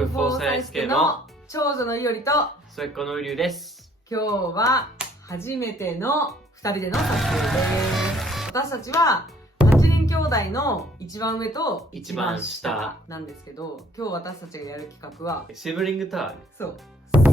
夫4歳助の長女の伊織と末っ子の宇龍です。今日は初めての2人での撮影です。私たちは8人兄弟の一番上と一番下なんですけど、今日私たちがやる企画はシブリングタッグ。そう、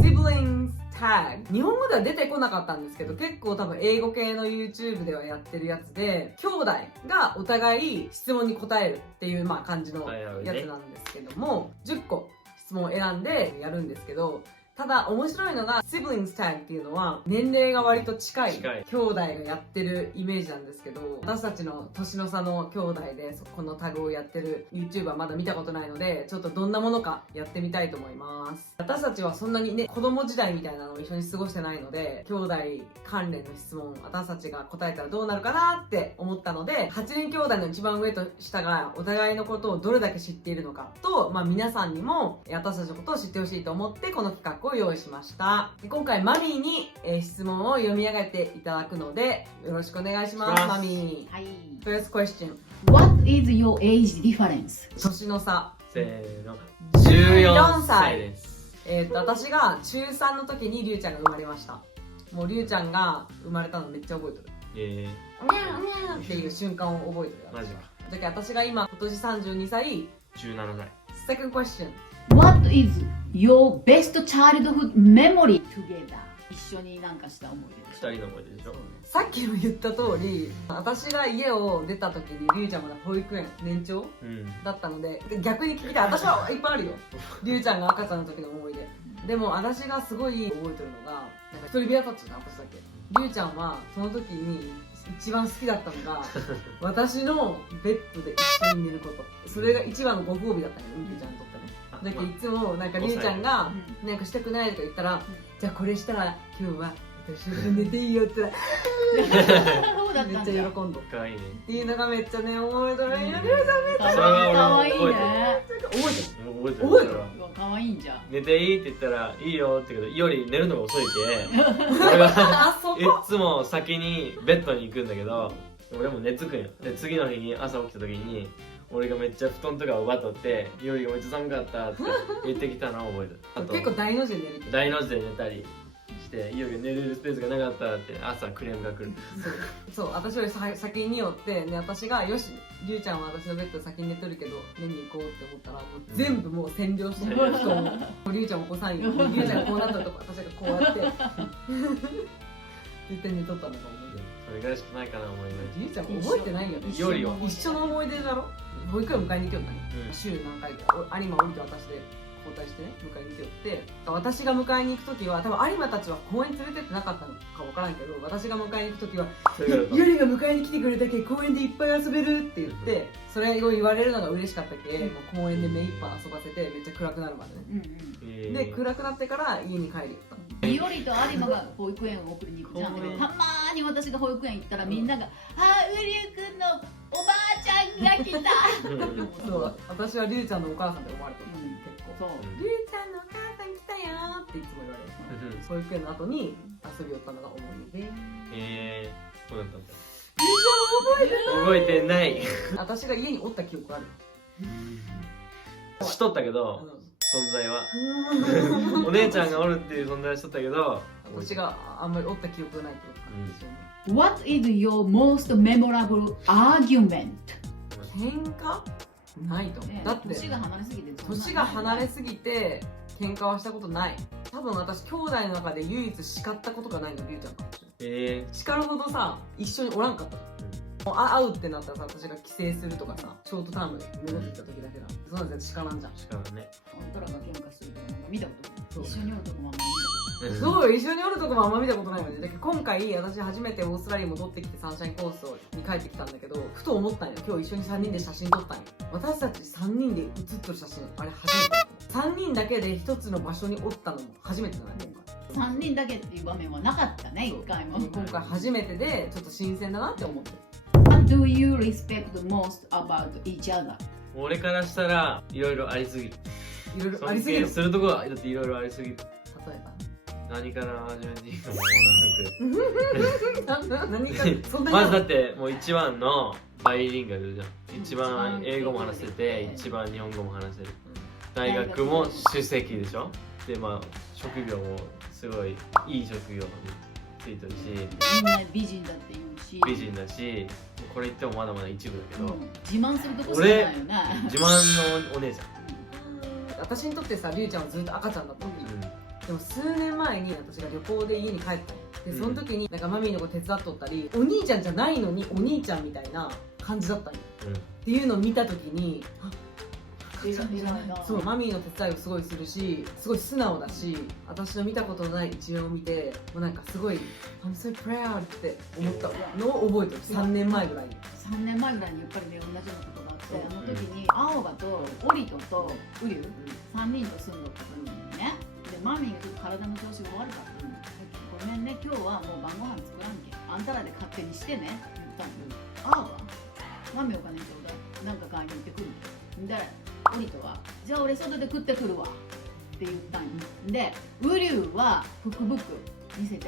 Siblings Tag。日本語では出てこなかったんですけど、結構多分英語系の YouTube ではやってるやつで、兄弟がお互い質問に答えるっていう感じのやつなんですけども、10個質問を選んでやるんですけど、ただ面白いのが Siblings Tag っていうのは年齢が割と近い兄弟がやってるイメージなんですけど、私たちの年の差の兄弟でこのタグをやってる YouTuber はまだ見たことないので、ちょっとどんなものかやってみたいと思います。私たちはそんなにね、子供時代みたいなのを一緒に過ごしてないので、兄弟関連の質問私たちが答えたらどうなるかなって思ったので、8人兄弟の一番上と下がお互いのことをどれだけ知っているのかと、皆さんにも私たちのことを知ってほしいと思ってこの企画を用意しました。今回マミーに、質問を読み上げていただくのでよろしくお願いします。マミー。はい。First question. What is your age difference? 年の差。せーの。14歳です。私が中3の時にりゅうちゃんが生まれました。もうりゅうちゃんが生まれたのめっちゃ覚えてる。にゃんにゃんっていう瞬間を覚えてる。マジか。だから私が今年32歳。17歳。Second question. What is your best childhood memory together? 一緒になんかした思い出。2人の思い出でしょ。さっきも言った通り、私が家を出た時にりゅうちゃんまだ保育園年長、だったので、逆に聞きたい。私はいっぱいあるよ。りゅうちゃんが赤ちゃんの時の思い出。でも私がすごい覚えてるのが、一人部屋だったじゃん、私だけ。りゅうちゃんはその時に一番好きだったのが私のベッドで一緒に寝ること。それが一番のご褒美だったのよ、りゅうちゃんにとってね。だけどいつもりゅうちゃんがなんかしたくないとか言ったら、じゃあこれしたら今日は私と寝ていいよって言ったらめっちゃ喜んどかわいいねっていうのがめっちゃね覚えてるよ。りゅうちゃんめっちゃそれはかわいいね。覚えてる。かわいいんじゃん。寝ていいって言ったらいいよって言うけど、より寝るのが遅いけ俺がいつも先にベッドに行くんだけど、俺も寝つくんよ。で次の日に朝起きた時に俺がめっちゃ布団とかを奪っとって、いおりがめっちゃ寒かったって言ってきたのを覚えてる。あと結構大の字で寝る。大の字で寝たりして、いおりが寝れるスペースがなかったって朝クレームが来る。そう私より先によってね、私がよしりゅうちゃんは私のベッド先に寝とるけど寝に行こうって思ったら、もう全部もう占領してる人をりゅうちゃんも起こさんよ。りゅうちゃんがこうなったとか私がこうやって絶対寝とったのが思い出。それぐらいしかないかな、思い出。りゅうちゃん覚えてないよね。よりは一緒の思い出だろ。保育園迎えに行きよったね、週何回か有馬降りて私で交代してね迎えに行きよって、私が迎えに行く時は多分有馬たちは公園連れてってなかったのか分からんけど、私が迎えに行く時はゆりが迎えに来てくれたけ公園でいっぱい遊べるって言って、それを言われるのが嬉しかったけ、もう公園で目いっぱい遊ばせてめっちゃ暗くなるまでね、で暗くなってから家に帰りよった。いおりと有馬が保育園を送りに行くじゃんだけど、たまーに私が保育園行ったらみんなが「あー、うりゅうくんのおばあちゃんが来た!」そう私はりゅうちゃんのお母さんって思われてる、結構そうりゅうちゃんのお母さん来たよっていつも言われる。保育園の後に遊び寄ったのが思い出。そうだったんだ。覚えてる。覚えてない。私が家におった記憶ある。しとったけど、存在はお姉ちゃんがおるっていう存在はしとったけど、私があんまりおった記憶がないってことか。What is your most memorable argument? 喧嘩ないと思う。だって年が離れすぎて喧嘩はしたことない。多分私兄弟の中で唯一叱ったことがないのりゅうちゃんかもしれない。叱るほどさ一緒におらんかった。会うってなったらさ、私が帰省するとかさ、ショートタームで戻ってきた時だけだ。そうなんですよ、叱らんじゃん。叱らんね。あんたらが喧嘩するとか見たことない。一緒におるとこもあんまり見たことない。そうよ、一緒におるとこもあんま見たことないよね。だけど今回私初めてオーストラリア戻ってきてサンシャインコーストに帰ってきたんだけど、ふと思ったんよ。今日一緒に3人で写真撮ったんよ。私たち3人で写っとる写真、あれ初めて。3人だけで1つの場所におったのも初めてじゃない今回。3人だけっていう場面はなかったね、1回も。今回初めてでちょっと新鮮だなって思ってる。What do you respect most about each other? 俺からしたらいろいろありすぎる。いろいろありすぎる。するとこはだっていろいろありすぎる。例え何から始めていいかも何かそんなにまずだってもう一番のバイリンガルじゃん。一番英語も話せて、一番日本語も話せる。大学も首席でしょ。でまあ職業もすごいいい職業についてるし、みんな美人だって言うし、美人だし、これ言ってもまだまだ一部だけど、自慢するとこしかないよね。自慢のお姉ちゃん。私にとってさ、りゅうちゃんはずっと赤ちゃんだったのに、でも数年前に私が旅行で家に帰ったので、その時になんかマミーの子手伝っとったり、お兄ちゃんじゃないのにお兄ちゃんみたいな感じだったの、っていうのを見た時に、そう、マミーの手伝いをすごいするし、すごい素直だし、私の見たことのない一面を見て、もうなんかすごい I'm so proud って思ったのを覚えてる。3年前ぐらいに。3年前ぐらいにやっぱりね、同じようなことがあって、あの時に青葉とオリトとウリュウ3人と住んどった時にね、でマミーがちょっと体の調子が悪かったの。ごめんね、今日はもう晩ご飯作らんけん、あんたらで勝手にしてねって言ったの。青葉、マミーお金ちょうだい、なんか買いに行ってくるんだ。オリトはじゃあ俺外で食ってくるわって言ったんで、ウリュウは福々見せてって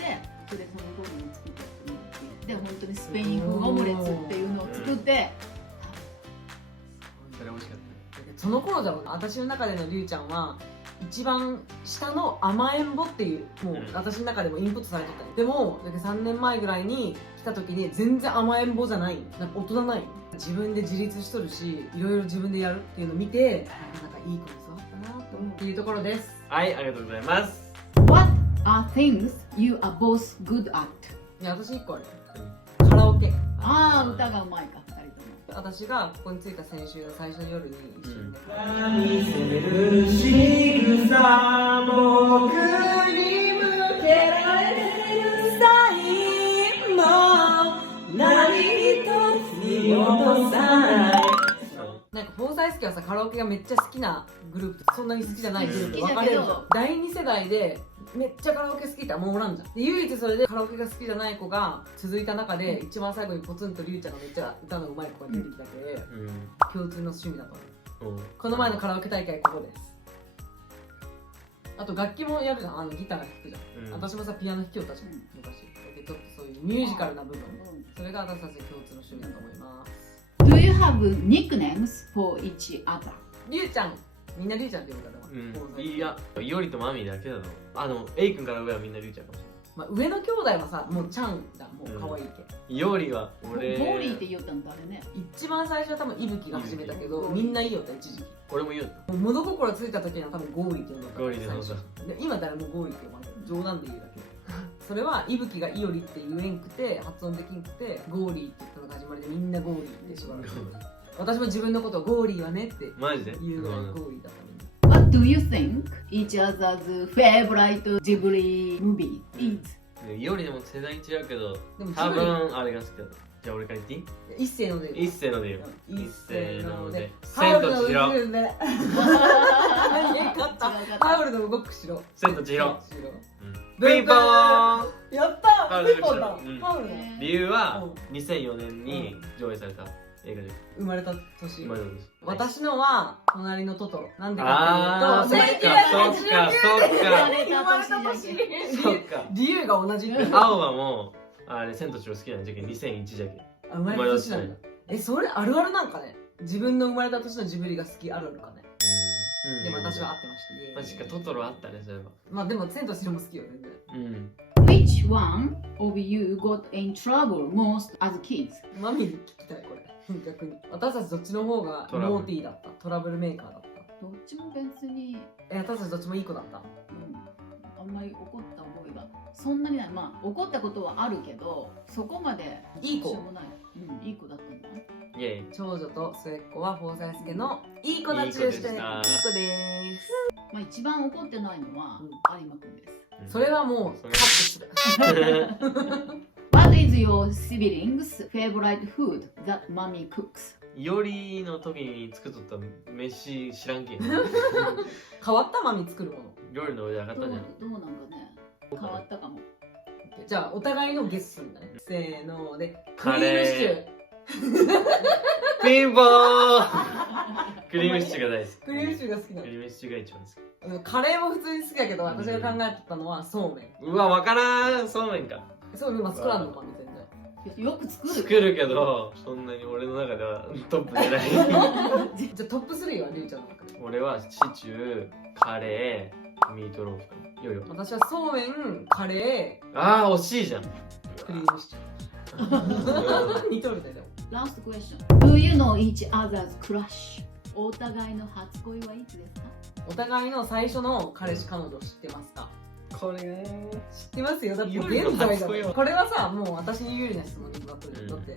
言って、それでその通りに作ってって言って、本当にスペイン風オムレツっていうのを作って、それ美味しかった。その頃だろうな、私の中でのりゅうちゃんは一番下の甘えん坊っていう、もう私の中でもインプットされてた。でも3年前ぐらいに来た時に全然甘えん坊じゃない、なんか大人ない、自分で自立しとるし、いろいろ自分でやるっていうのを見て、なんかいい子に育ったなと思うっていうところです。はい、ありがとうございます。 What are things you are both good at? いや、私1個ある。カラオケ。ああ、歌がうまいか、2人とも。私がここに着いた先週の最初の夜に一緒にね、見せる仕草僕に向けられるサインも何一つ見落とさない。なんか防災好きはさ、カラオケがめっちゃ好きなグループとそんなに好きじゃないグループ分かれるじゃん。第2世代でめっちゃカラオケ好きってあんまおらんじゃん。で唯一それでカラオケが好きじゃない子が続いた中で、一番最後にポツンとりゅうちゃんがめっちゃ歌のうまい子が出てきたけで、共通の趣味だと思う。この前のカラオケ大会ここです。あと楽器もやるじゃん、ギターが弾くじゃん、私もさピアノ弾きよったじゃん、昔で。ちょっとそういうミュージカルな部分、それが私たちの共通の趣味だと思います。 Do you have nicknames for each other? りゅうちゃん、みんなりゅうちゃんって呼ぶから、いや、イオリとマミーだけだろ。エイ君から上はみんなリュウちゃんかもしれない。まあ、上の兄弟はさ、もうちゃんだ、もう可愛いけ、イオリは俺、ゴーリーって言ったの誰ね。一番最初は多分イブキが始めたけど、みんな言いよった一時期。俺も言うた。もう物心ついた時には多分ゴーリーって呼んだった。ゴーリーで呼んだ。で今誰もゴーリーって呼ばない、冗談で言うだけ。それはイブキがイオリって言えんくて、発音できんくてゴーリーって言ったのが始まりで、みんなゴーリーって縛られてる。私も自分のことをゴーリーはねってマジで言うぐらいゴーリーだったみんな。What do you think each other's favorite Ghibli movie is? イオリでも世代違うけど、でも多分あれが好きだと。じゃあ俺から言っていい？一斉ので一斉ので言う。一斉ので千と千尋。何勝った？ハウルの動く城。千と千尋。ピンポーン。やったハウルピンポンだ。の城。ハウルの理由は2004年に上映された映画で。生まれた年。生まれた年。私のは隣のトトロ。なんでかああ、っていうと、そっか。生まれた年。そっか。理由が同じ。青葉もあれ千と千尋好きな時期2001じゃけ。生まれた年なんだ。それあるあるなんかね。自分の生まれた年のジブリが好きあるあるかね。でも私は合ってました。確かトトロあったね、そういえば。まあでも千と千尋も好きよ、全然。Which one of you got in trouble most as kids? マミに聞きたい、これ。逆に。私たちどっちの方がノーティーだった？トラブルメーカーだった？どっちも別に、私たちどっちもいい子だった？あんまり怒った覚えがそんなにない。まあ怒ったことはあるけど、そこまでいい子。もない。いい子だったんだね。イエイ。長女と末っ子はフォーサイスケのいい子たちでした。いい子です。まあ一番怒ってないのは有馬くんです。それはもうカットする。What is your siblings' favorite food that mommy cooks? イオリの時に作っとった飯知らんけん。変わったマミ作るもの。料理の上で上がったじゃん。どうなんかね、変わったかも。じゃあお互いのゲスするんだね。せーので、クカリームシチュレー。ー。ピンポーン。クリームシチューが大好き。クリームシチューが好きなクリームシチューが一番好き。の。カレーも普通に好きだけど、私が考えてたのはそうめん。うわ、わからん。そうめんか。そうめんは作らんのかみたいな。よく作る。作るけどそんなに俺の中ではトップじゃないじゃあトップ3はりゅうちゃんの中で。俺はシチュー、カレー、ミートローフかな。いよいよ。私はそうめん、カレあー惜しいじゃん。ー、クリームシチュー。似とるででも。ラストクエスチョン。Do you know each other's crush? お互いの初恋はいつですか？お互いの最初の彼氏彼女知ってますか？これね知ってますよ。だって有利の現在だ初恋はもん。これはさ、もう私に有利な質問に決まってるよ。うんだって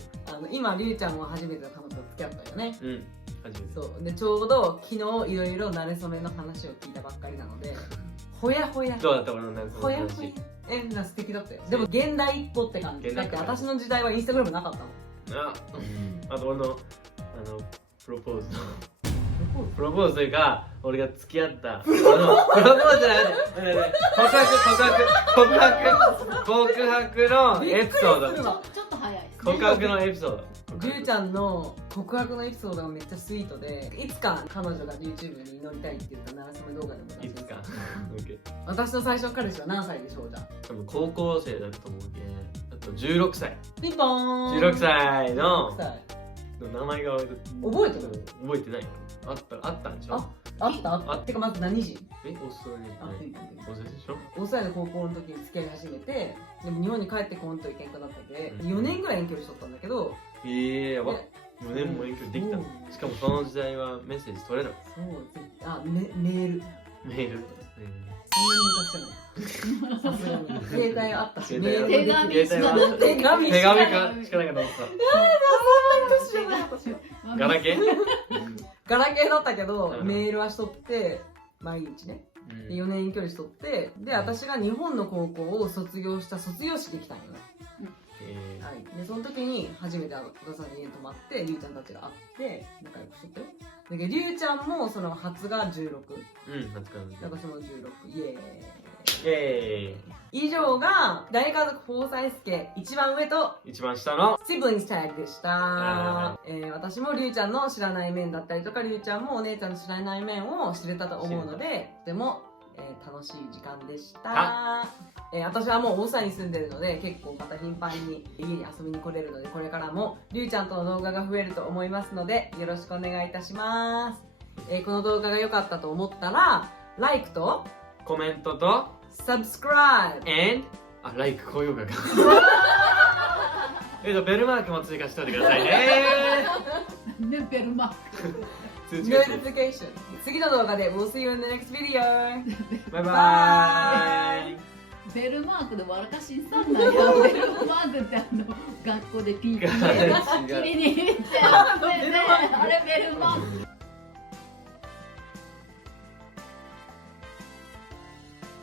今りゅうちゃんも初めての彼女と付き合ったよね。うん初めて。そうでちょうど昨日いろいろ馴れ初めの話を聞いたばっかりなので、ほやほや。どうだった俺の夏のほやほや話。。素敵だったよ。でも現代っ子って感じ。だって私の時代はインスタグラムなかったの。あと俺のプロポーズのプロポーズというか俺が付き合ったプロポーズじゃない告白のエピソード。ちょっと早いですね。告白のエピソード。りゅうちゃんの告白のエピソードがめっちゃスイートで、いつか彼女が YouTube に乗りたいって言ったならその動画でも出す。いつか私の最初の彼氏は何歳でしょう？じゃあ多分高校生だと思うけあと16歳ピンポーン。16歳の16歳名前が覚えてる？覚えてないよ。あったんでしょ。あったてかまず何時？オーストラリアあ、じゃないオーストラリアでしょ。5歳の高校の時に付き合い始めて、でも日本に帰ってこんといけんくなってて、4年ぐらい遠距離しとったんだけど、やば。で4年も遠距離できそうた。しかもその時代はメッセージ取れない。そうメール。メール。そんなに昔じゃない。さすがに携帯あったし、携メ帯ールもできる。手紙手紙手紙かしかなかったもんさ。ガラケーガラケーだったけど、うんメールはしとって毎日ね。で4年距離しとって、で私が日本の高校を卒業した卒業式できたんよね。はい、でその時に初めてお母さんの家に泊まってりゅうちゃんたちが会って仲良くしとったよ。だけどりゅうちゃんもその初が16、懐かしい。私も16、イエーイ。イエ以上が大家族交際助一番上とーイ。一番下のシブリングタッグでした。私もりゅうちゃんの知らない面だったりとか、りゅうちゃんもお姉ちゃんの知らない面を知れたと思うので、とても、楽しい時間でした。私はもう大阪に住んでるので、結構また頻繁に家に遊びに来れるので、これからもりゅうちゃんとの動画が増えると思いますので、よろしくお願いいたします。この動画が良かったと思ったら、LIKE とコメントと Subscribe and like 高評価か。ベルマークも追加しておいてくださいね。ね、ベルマ通知が来てる。 Notification。次の動画で We'll see you in the next video! バイバーイ。ベルマークで笑かしんさんなんや。ベルマークって学校でピークで違う君に言っちゃう。あれベルマーク。